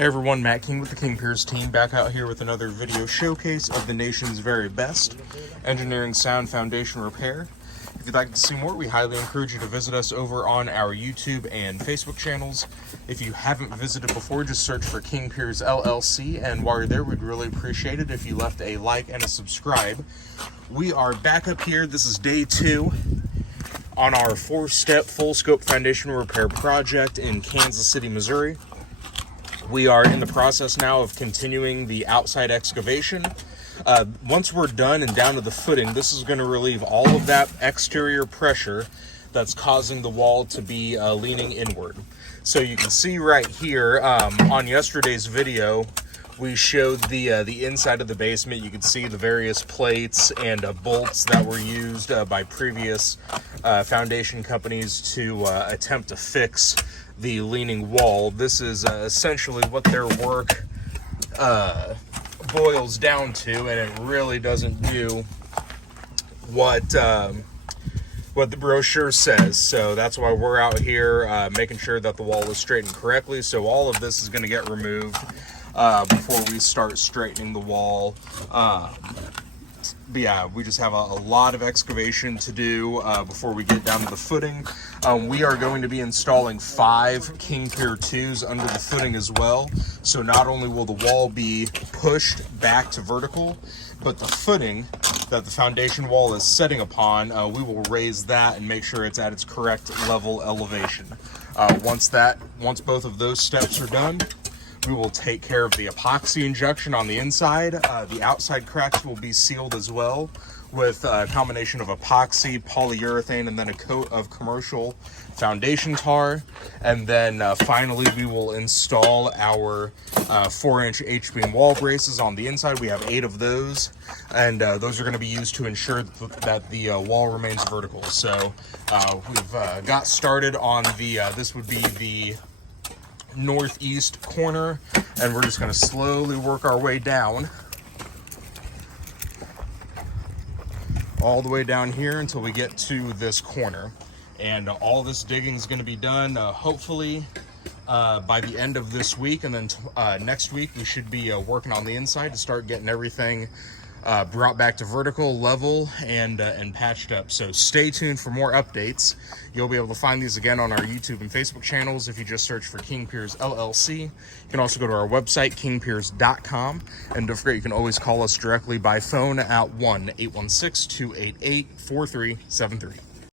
Hey everyone, Matt King with the King Piers team, back out here with another video showcase of the nation's very best engineering sound foundation repair. If you'd like to see more, we highly encourage you to visit us over on our YouTube and Facebook channels. If you haven't visited before, just search for King Piers LLC, and while you're there, we'd really appreciate it if you left a like and a subscribe. We are back up here. This is day 2 on our 4-step full scope foundation repair project in Kansas City, Missouri. We are in the process now of continuing the outside excavation. Once we're done and down to the footing, this is going to relieve all of that exterior pressure that's causing the wall to be leaning inward. So you can see right here on yesterday's video, we showed the inside of the basement. You can see the various plates and bolts that were used by previous foundation companies to attempt to fix the leaning wall. This is essentially what their work boils down to, and it really doesn't do what the brochure says. So that's why we're out here making sure that the wall is straightened correctly. So all of this is going to get removed before we start straightening the wall. But yeah, we just have a lot of excavation to do before we get down to the footing. We are going to be installing 5 King Pier 2s under the footing as well. So not only will the wall be pushed back to vertical, but the footing that the foundation wall is setting upon, we will raise that and make sure it's at its correct level elevation. Once both of those steps are done, we will take care of the epoxy injection on the inside. The outside cracks will be sealed as well with a combination of epoxy, polyurethane, and then a coat of commercial foundation tar. And then finally, we will install our 4-inch H-beam wall braces on the inside. We have 8 of those, and those are going to be used to ensure that the wall remains vertical. So we've got started on this would be the northeast corner, and we're just going to slowly work our way down all the way down here until we get to this corner. And all this digging is going to be done hopefully by the end of this week, and then next week we should be working on the inside to start getting everything brought back to vertical level and patched up. So stay tuned for more updates. You'll be able to find these again on our YouTube and Facebook channels if you just search for King Piers LLC. You can also go to our website, kingpiers.com, and don't forget you can always call us directly by phone at 1-816-288-4373.